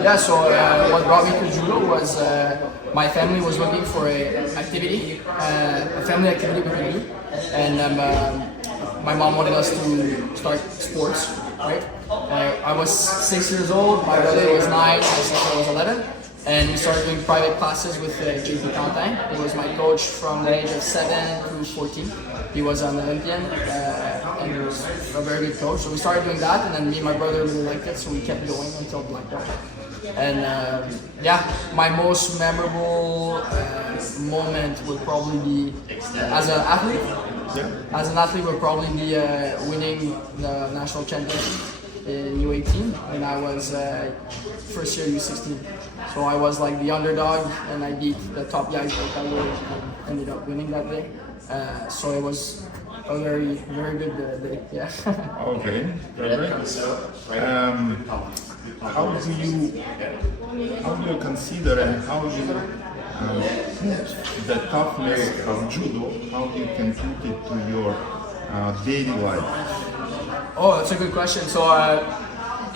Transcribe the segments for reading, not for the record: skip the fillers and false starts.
Yeah, so what brought me to judo was my family was looking for a family activity we could do, and my mom wanted us to start sports, right? I was 6 years old, my brother was 9, my sister was 11, and we started doing private classes with JP Quentin, who was my coach from the age of 7 to 14. He was an Olympian and he was a very good coach. So we started doing that, and then me and my brother really liked it, so we kept going until black belt. And yeah, my most memorable moment would probably be as an athlete. Yeah. As an athlete, would probably be winning the national championship in U18 when I was first year U16. So I was like the underdog, and I beat the top guys that I ended up winning that day. So it was a very, very good day. Yeah. Okay, perfect. How do you consider and how you the toughness of judo? How you can put it to your daily life? Oh, that's a good question. So,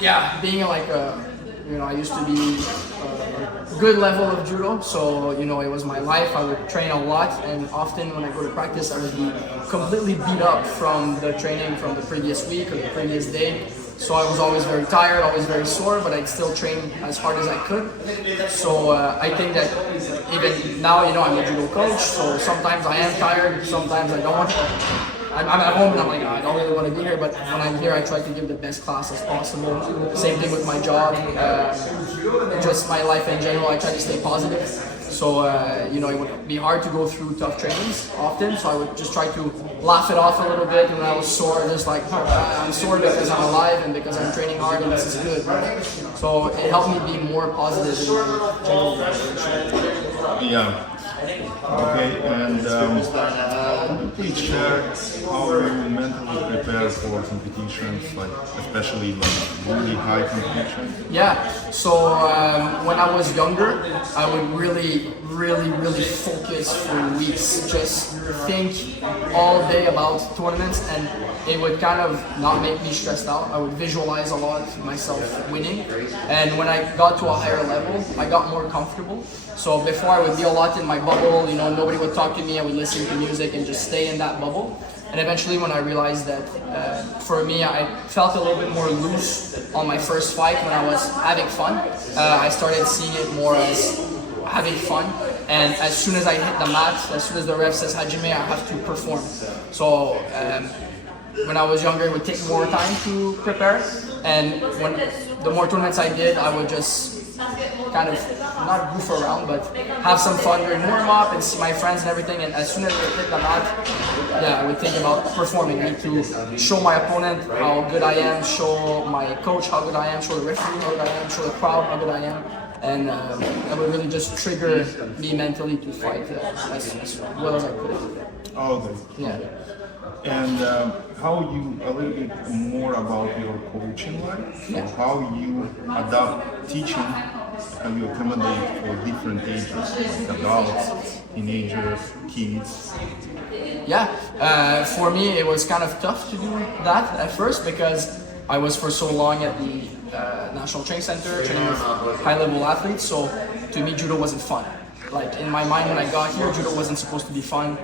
yeah, being like I used to be a good level of judo, so it was my life. I would train a lot, and often when I go to practice, I would be completely beat up from the training from the previous week or the previous day. So I was always very tired, always very sore, but I'd still train as hard as I could. So I think that even now, I'm a judo coach, so sometimes I am tired, sometimes I don't. I'm at home and I'm like, I don't really want to be here, but when I'm here, I try to give the best class as possible. Same thing with my job, just my life in general, I try to stay positive. So, it would be hard to go through tough trainings often, so I would just try to laugh it off a little bit. And when I was sore, just like, I'm sore because I'm alive and because I'm training hard and this is good. So it helped me be more positive in my general direction. Yeah. Okay, and could you please share how you mentally prepare for competitions, like especially really high competitions? Yeah, so when I was younger, I would really focus for weeks, just think all day about tournaments, and it would kind of not make me stressed out. I would visualize a lot myself winning, and when I got to a higher level, I got more comfortable. So before I would be a lot in my bubble, nobody would talk to me, I would listen to music and just stay in that bubble. And eventually when I realized that for me, I felt a little bit more loose on my first fight when I was having fun. I started seeing it more as having fun. And as soon as I hit the mat, as soon as the ref says Hajime, I have to perform. So when I was younger, it would take more time to prepare. And the more tournaments I did, I would just kind of not goof around, but have some fun during warm-up and see my friends and everything. And as soon as I hit the mat, I would think about performing. I need to show my opponent how good I am, show my coach how good I am, show the referee how good I am, show the crowd how good I am. And that would really just trigger me mentally to fight as well as I could. Okay. Yeah. And how you, a little bit more about your coaching life, Yeah. how you adapt teaching, how you accommodate for different ages, like adults, teenagers, kids. Yeah, for me it was kind of tough to do that at first because I was for so long at the National Training Center training with high-level athletes, so to me judo wasn't fun. Like in my mind when I got here, judo wasn't supposed to be fun.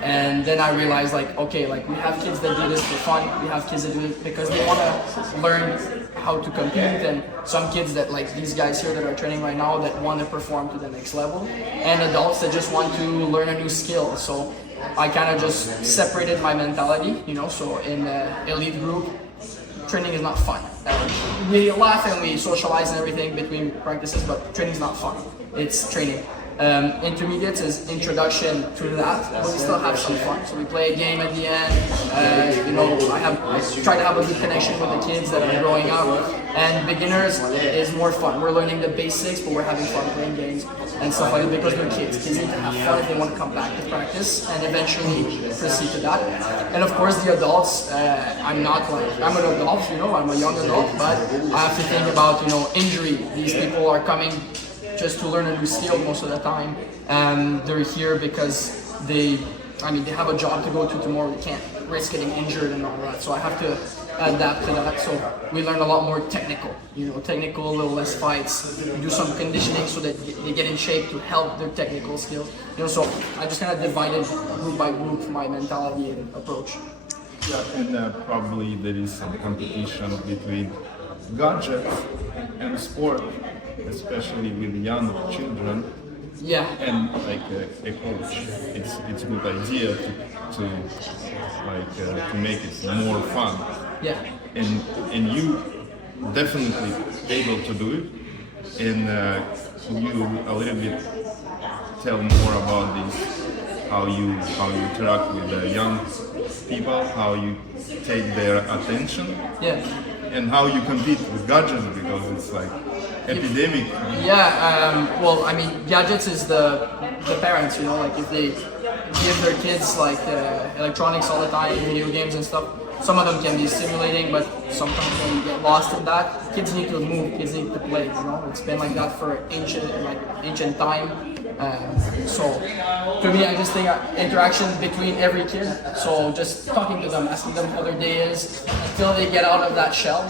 And then I realized okay, we have kids that do this for fun, we have kids that do it because they want to learn how to compete, and some kids that like these guys here that are training right now that want to perform to the next level, and adults that just want to learn a new skill. So I kind of just separated my mentality, so in the elite group, training is not fun. We laugh and we socialize and everything between practices, but training is not fun. It's training. Intermediates is introduction to that, but we still have some fun. So we play a game at the end. I try to have a good connection with the kids that are growing up. And beginners is more fun. We're learning the basics, but we're having fun playing games and stuff like that because we're kids. Kids need to have fun if they want to come back to practice and eventually proceed to that. And of course, the adults. I'm an adult, I'm a young adult, but I have to think about injury. These people are coming just to learn a new skill most of the time, and they're here because they have a job to go to tomorrow. They can't risk getting injured and all that. So I have to adapt to that. So we learn a lot more technical, technical, a little less fights. We do some conditioning so that they get in shape to help their technical skills. So I just kind of divided group by group my mentality and approach. Yeah, and probably there is some competition between gadgets and sport, especially with young children. Yeah. And like a coach, it's a good idea to make it more fun. Yeah. And you definitely able to do it. And could you a little bit tell more about this? How you interact with the young people, how you take their attention, Yeah. and how you compete with gadgets, because it's like epidemic. Yeah, well, I mean, gadgets is the parents, like if they give their kids like electronics all the time, video games and stuff, some of them can be stimulating, but sometimes when you get lost in that, kids need to move, kids need to play, It's been like that for ancient time. So to me, I just think interaction between every kid. So just talking to them, asking them how their day is until they get out of that shell.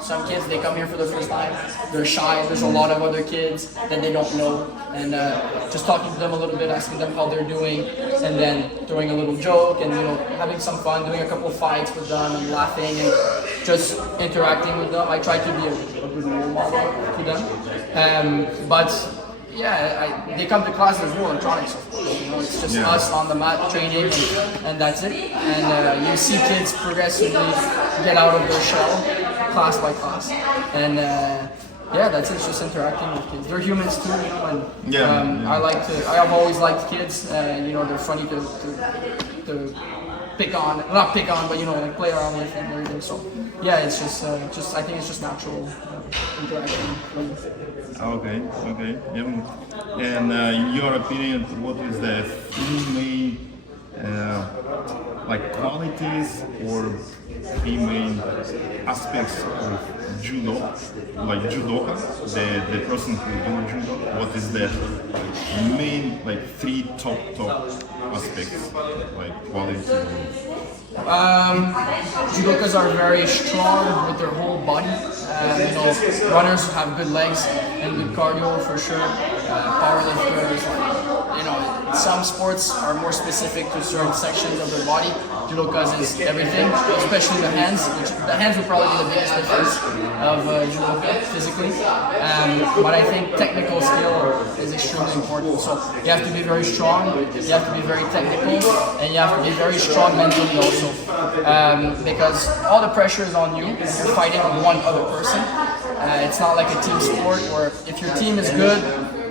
Some kids, they come here for the first time, they're shy. There's a lot of other kids that they don't know, and just talking to them a little bit, asking them how they're doing, and then throwing a little joke and having some fun, doing a couple of fights with them and laughing and just interacting with them. I try to be a good role model to them, but. Yeah, they come to class, there's no electronics, of course. It's just us on the mat training, and that's it. And you see kids progressively get out of their shell, class by class. And that's it, it's just interacting with kids. They're humans too, and I have always liked kids. They're funny to not pick on, but like play around with and everything. So yeah, it's just I think it's just natural interaction. Okay. Yeah. And in your opinion, what is the three main qualities or three main aspects of judo, like judoka, the person who do judo? What is the main three top aspects, quality? Judokas are very strong with their whole body. Runners have good legs and good cardio for sure. Powerlifters, some sports are more specific to certain sections of their body. Judokas is everything, especially the hands. The hands would probably be the biggest difference of judoka physically. But I think technical skill is extremely important. So you have to be very strong, you have to be very technical, and you have to be very strong mentally also. Because all the pressure is on you. You're fighting one other person. It's not like a team sport where if your team is good,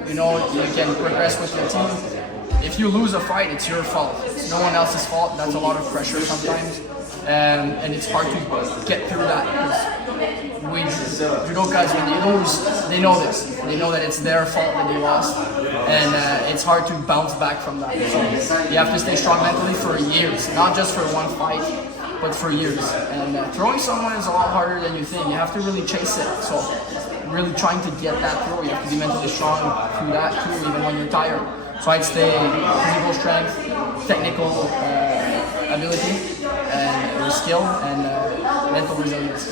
you can progress with your team. If you lose a fight, it's your fault. It's no one else's fault. That's a lot of pressure sometimes, and it's hard to get through that because judokas, when they lose, they know this. They know that it's their fault that they lost, and it's hard to bounce back from that. So you have to stay strong mentally for years, not just for one fight, but for years. And throwing someone is a lot harder than you think. You have to really chase it. So really trying to get that throw, you have to be mentally strong through that too, even when you're tired. So I'd say physical strength, technical ability, and skill, and mental resilience.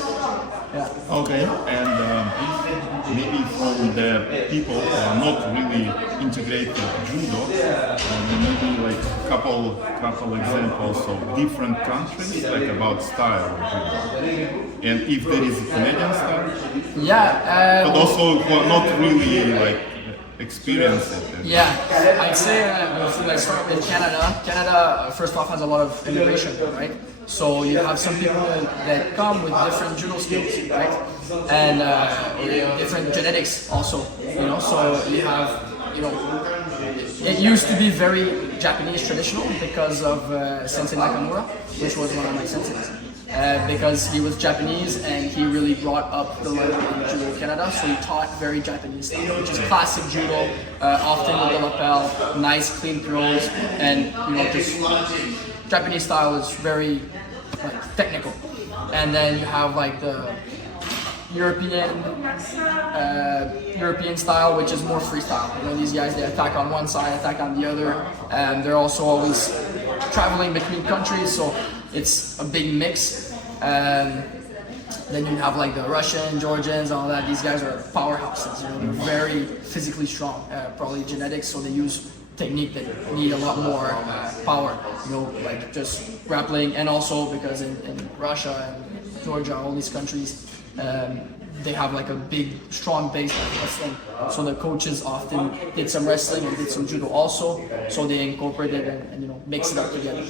Yeah. Okay, and maybe from the people who are not really integrated judo, maybe couple examples of different countries, about style of judo. And if there is a Canadian style, but also who are not really experience it. Yeah, I'd say let's start with Canada. Canada, first off, has a lot of immigration, right? So you have some people that come with different judo skills, right? And different genetics also, So you have, it used to be very Japanese traditional because of Sensei Nakamura, which was one of my senseis. Because he was Japanese and he really brought up the level in Judo Canada, so he taught very Japanese style, which is classic Judo, often with the lapel, nice clean throws, and just Japanese style is very technical. And then you have the European style, which is more freestyle. These guys, they attack on one side, attack on the other, and they're also always traveling between countries, so it's a big mix. Then you have like the Russian, Georgians, all that. These guys are powerhouses. You know, they're very physically strong. Probably genetics, so they use technique that need a lot more power. You know, like just grappling, and also because in Russia and Georgia, all these countries, they have like a big, strong base of wrestling. So the coaches often did some wrestling and did some judo also. So they incorporate it and you know mix it up together.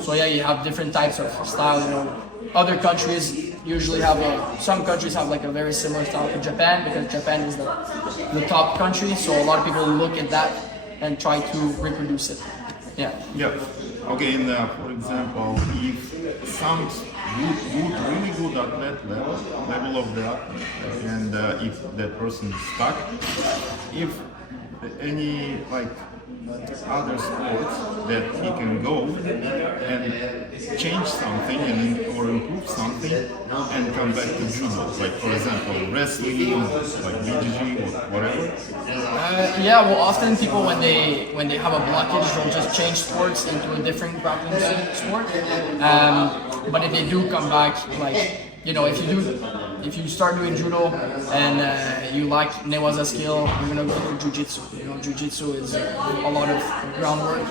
So yeah, you have different types of style. You know, other countries usually have some countries have like a very similar style to Japan, because Japan is the top country. So a lot of people look at that and try to reproduce it. Yeah. Yeah. Okay. And for example, if some really good athlete level of the athlete, and if that person is stuck, if any like other sports that he can go and change something or improve something and come back to judo, like for example wrestling, like BJJ or whatever. Yeah, well, often people when they have a blockage, they'll just change sports into a different grappling sport. But if they do come back, like you know, if you start doing judo and you like newaza skill, you're gonna go to jiu-jitsu. You know, jiu-jitsu is a lot of groundwork.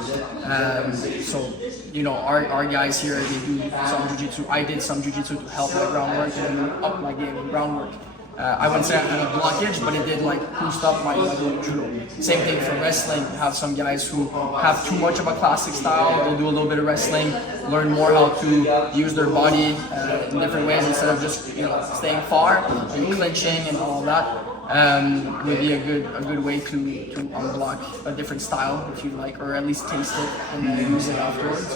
So you know, our guys here, they do some jiu-jitsu. I did some jiu-jitsu to help my groundwork and up my game in groundwork. I wouldn't say I had a blockage, but it did like boost up my level of judo. Same thing for wrestling. You have some guys who have too much of a classic style. They'll do a little bit of wrestling, learn more how to use their body in different ways instead of just staying far and clinching and all that. Would be a good way to unblock a different style if you like, or at least taste it and then use it afterwards.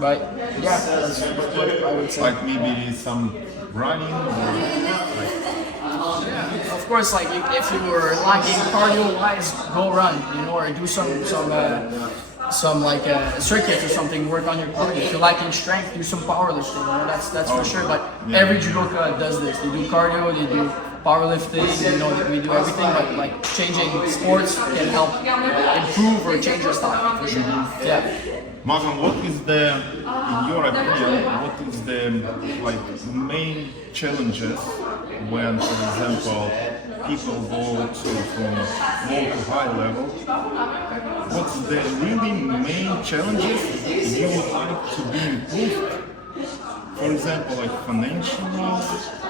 But yeah, that's what I would say. Like maybe some running or Of course, like if you were lacking cardio-wise, go run, or do some like circuits or something. Work on your cardio. If you're lacking strength, do some powerlifting. That's for sure. But every judoka does this. They do cardio, they do powerlifting. We do everything. But like changing sports can help improve or change your style for sure. Yeah. Malcolm, what is in your opinion, what is the main challenges when, for example, people go from low to high level? What's the really main challenges you would like to be improved? For example, like financial,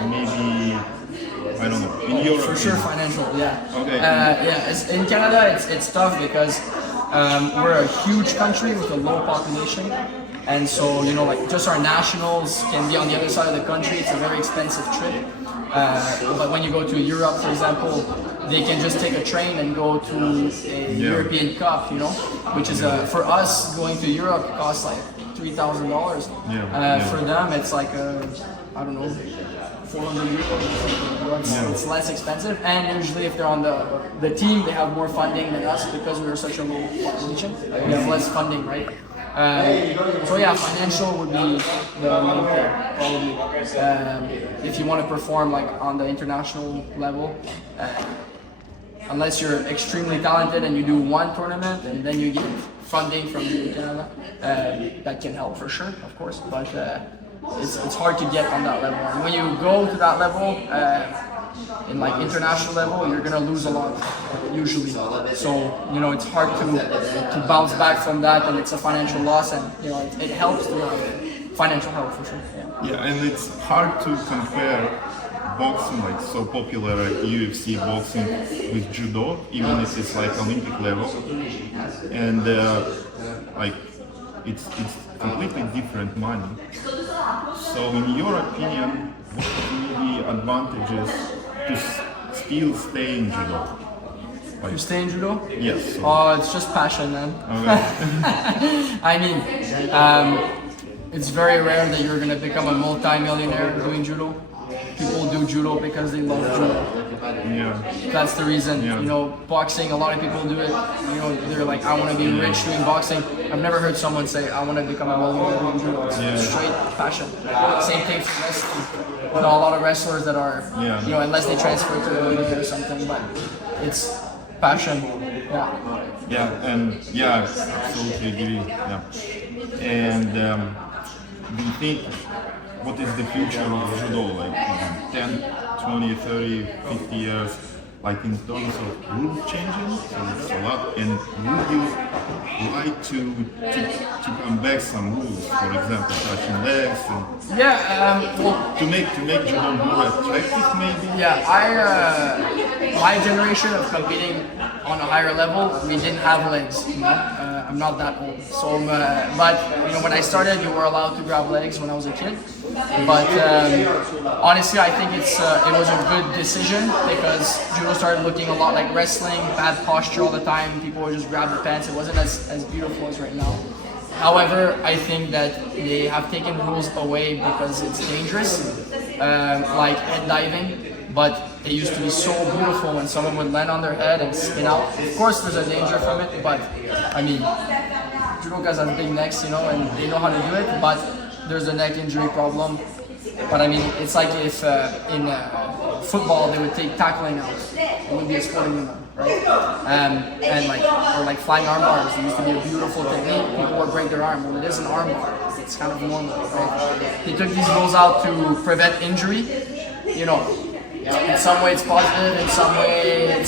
maybe, I don't know, in your For sure, financial, yeah. Okay. In Canada, it's tough because we're a huge country with a low population, and so like just our nationals can be on the other side of the country. It's a very expensive trip. But when you go to Europe, for example, they can just take a train and go to a European Cup, which is for us going to Europe costs like $3,000. For them, it's like I don't know, 400 euros. It's less expensive, and usually if they're on the team, they have more funding than us because we're such a low population. We have less funding, right? So yeah, financial would be the main thing, probably. If you want to perform like on the international level, unless you're extremely talented and you do one tournament and then you get funding from Canada, that can help for sure, of course. But it's hard to get on that level. And when you go to that level, in like international level, you're gonna lose a lot usually. So it's hard to bounce back from that, and it's a financial loss, and it helps to have financial help for sure. Yeah, and it's hard to compare boxing, like so popular UFC boxing, with judo, even if it's like Olympic level, and like it's completely different money. So in your opinion, what are the advantages to still stay in judo? Like, you stay in judo? Yes. Oh, it's just passion, man. Okay. I mean, it's very rare that you're gonna become a multi-millionaire doing judo. People do judo because they love judo. Yeah. That's the reason. Boxing, a lot of people do it. They're like, I want to be rich doing boxing. I've never heard someone say, I want to become a millionaire doing judo. It's straight passion. Same thing for wrestling. A lot of wrestlers that are, unless they transfer to the Olympics or something, but it's passion. Yeah. Yeah, and I absolutely agree. Yeah. And do you think what is the future of judo, like in 10, 20, 30, 50 years, like in terms of rule changing? So it's a lot. And would you like to come back some rules, for example, touching legs, and well, to make judo more attractive, maybe? yeah, my generation of competing on a higher level, we didn't have legs. I'm not that old, so but when I started, you were allowed to grab legs when I was a kid. But honestly, I think it was a good decision because judo started looking a lot like wrestling, bad posture all the time. People would just grab the pants. It wasn't as beautiful as right now. However, I think that they have taken rules away because it's dangerous, like head diving. But it used to be so beautiful when someone would land on their head and spin out. Of course, there's a danger from it, but I mean, judokas have big necks, and they know how to do it. But there's a neck injury problem. But I mean, it's like if in football they would take tackling out, it would be a sporting event, right? Or like flying arm bars. It used to be a beautiful technique. People would break their arm. Well, it is an arm bar. It's kind of normal, right? They took these rules out to prevent injury. In some way it's positive, in some way it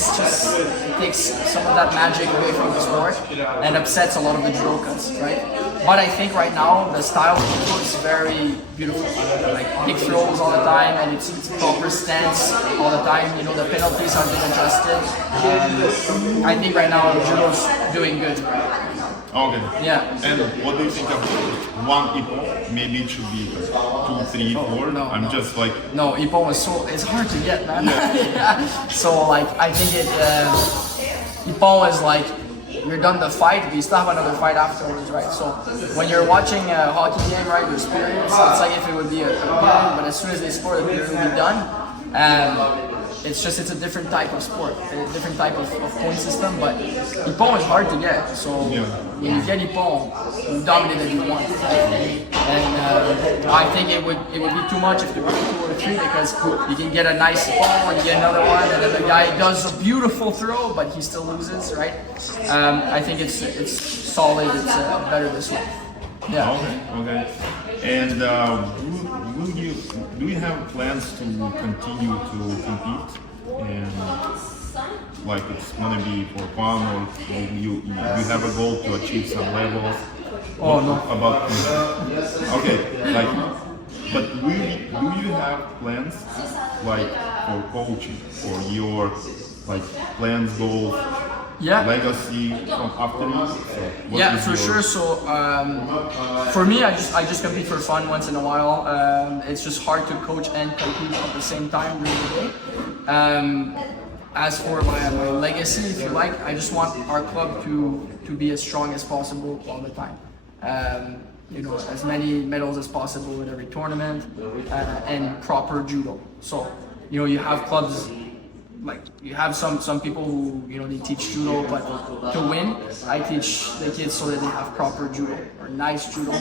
takes some of that magic away from the sport and upsets a lot of the judokas, right? But I think right now the style of judo is very beautiful, like big throws all the time and it's proper stance all the time. The penalties have been adjusted. I think right now judo's doing good. Okay. Yeah. And what do you think of one ippon? Maybe it should be 2, 3, 4. No. Just like no, ippon is it's hard to get, man. Yeah. So like I think ippon is like you're done the fight, but you still have another fight afterwards, right? So when you're watching a hockey game, right, your experience, it's like if it would be a period, but as soon as they score, the period will be done. It's a different type of sport, a different type of point system, but ippon is hard to get. So when you get ippon, you dominate as you want. And I think it would be too much if there were 2 or 3 because you can get a nice ippon and you get another one, and then the guy does a beautiful throw, but he still loses, right? I think it's solid. It's better this way. Yeah. Okay. And do you have plans to continue to compete? And like it's gonna be for fun, or you have a goal to achieve some levels? No. About okay, but do you have plans like for coaching, for your plans, goals? Yeah. Legacy from after this? For sure. So for me, I just compete for fun once in a while. It's just hard to coach and compete at the same time during the day. As for my legacy, if you like, I just want our club to be as strong as possible all the time. As many medals as possible with every tournament and proper judo. So you have clubs. Like you have some people who they teach judo, but to win, I teach the kids so that they have proper judo or nice judo,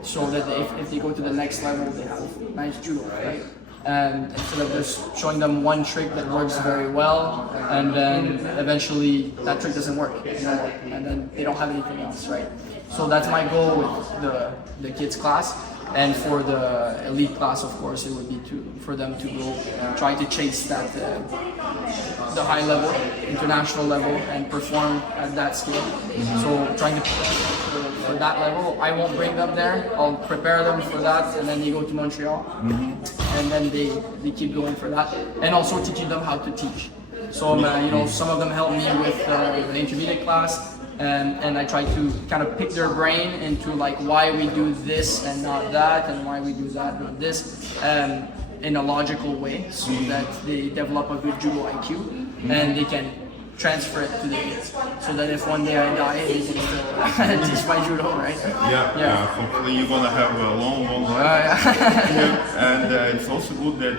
so that if they go to the next level, they have nice judo, right? And instead of just showing them one trick that works very well, and then eventually that trick doesn't work, and then they don't have anything else, right? So that's my goal with the kids class. And for the elite class, of course, it would be for them to go try to chase that the high level, international level, and perform at that scale. So trying to prepare for that level. I won't bring them there. I'll prepare them for that, and then they go to Montreal, and then they keep going for that, and also teaching them how to teach. So some of them help me with the intermediate class. And I try to kind of pick their brain into like why we do this and not that, and why we do that and not this, in a logical way, so that they develop a good judo IQ and they can transfer it to the kids, so that if one day I die, they can still teach my judo, right? Yeah. Hopefully you're gonna have a long life. And it's also good that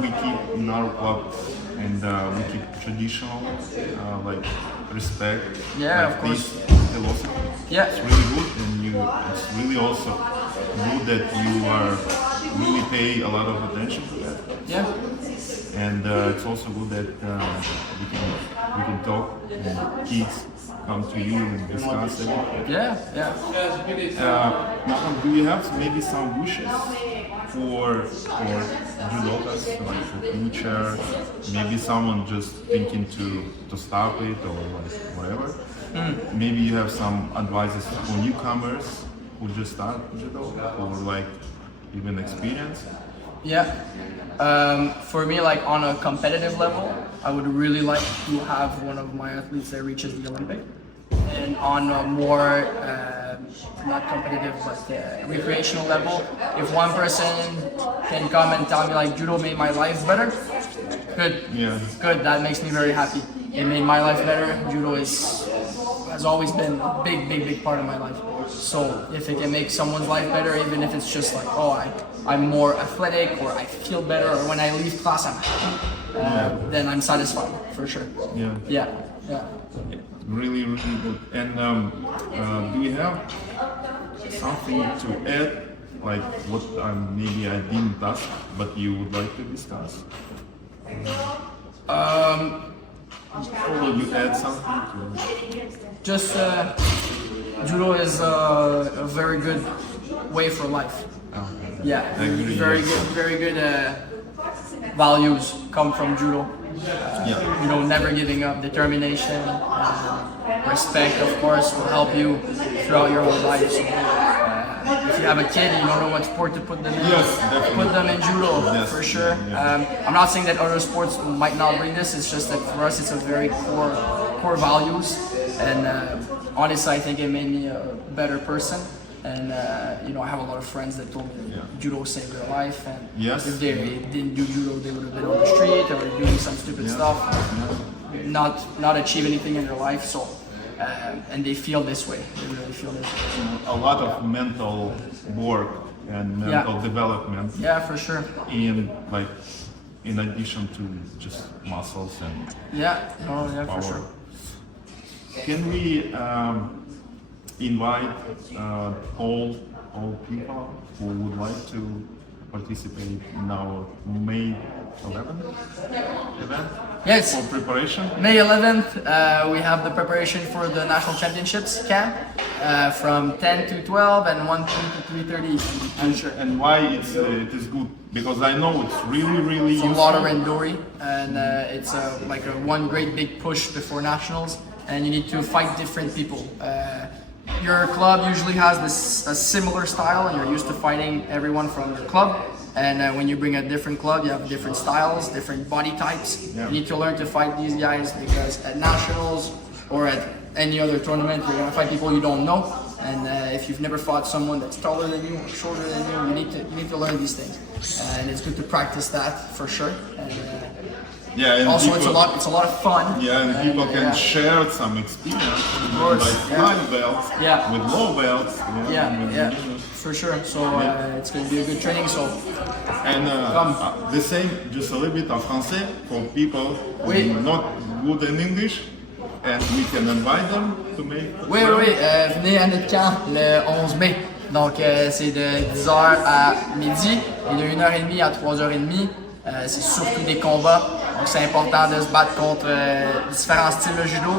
we keep in our club and we keep traditional respect. Yeah, of course. Philosophy. Yeah. It's really good, and it's really also good that you are really pay a lot of attention to that. Yeah. and it's also good that we can talk and kids come to you and discuss it. Yeah, yeah. Malcolm, do you have maybe some wishes for judokas, like for future? Maybe someone just thinking to stop it or like whatever. Maybe you have some advices for newcomers who just start judo or like even experience. Yeah. For me, like on a competitive level, I would really like to have one of my athletes that reaches the Olympic. And on a more, not competitive, but recreational level, if one person can come and tell me like judo made my life better, good. Yeah. Good. That makes me very happy. It made my life better. Judo has always been a big part of my life. So if it can make someone's life better, even if it's just like, oh, I'm more athletic, or I feel better, or when I leave class I'm happy, then I'm satisfied for sure. Yeah. Yeah. Yeah. Really good. And do you have something to add, like what maybe I didn't ask, but you would like to discuss? Or will you add something to? Just judo is a very good way for life. Yeah, I agree, very yes. good, very good values come from judo. Yeah. You know, never giving up, determination, respect, of course, will help you throughout your whole life. So, if you have a kid and you don't know what sport to put them in, Yes, definitely. put them in judo Yes, for sure. yeah. I'm not saying that other sports might not bring this. It's just that for us, it's a very core values, and honestly, I think it made me a better person. And you know, I have a lot of friends that told me that judo saved their life, and Yes. if they didn't do judo, they would have been on the street or doing some stupid stuff, not achieve anything in their life. So, and they feel this way. They really feel this way. A lot of mental work and mental development Yeah, for sure. in addition to just muscles and Yeah, yeah, power. for sure. Can we invite all people who would like to participate in our May 11th event? Yes. For preparation? May 11th, we have the preparation for the National Championships camp from 10 to 12 and 1 to 3:30. I'm sure. And why it is good? Because I know it's really It's a useful. lot of randori, and it's like one great big push before nationals, and you need to fight different people. Your club usually has a similar style, and you're used to fighting everyone from your club. And when you bring a different club, you have different styles, different body types. Yeah. You need to learn to fight these guys, because at nationals or at any other tournament, you're gonna fight people you don't know. And if you've never fought someone that's taller than you, shorter than you, you need to learn these things. And it's good to practice that for sure. And, Yeah, and also, people, it's a lot of fun. Yeah, and people can share some experience, course, like yeah. high belts Yeah. with low belts. Yeah, for sure. So it's going to be a good training. So And Come. the same, just a little bit of français for people Oui. not good in English, and we can invite them to make. oui, venez à notre camp le 11 mai. Donc c'est de 10h à midi et de 1h30 à 3h30. C'est surtout des combats. Donc c'est important de se battre contre différents styles de judo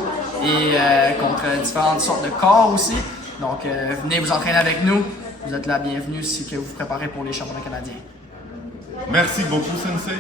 et contre différentes sortes de corps aussi. Donc venez vous entraîner avec nous. Vous êtes la bienvenue si que vous vous préparez pour les championnats canadiens. Merci beaucoup, Sensei.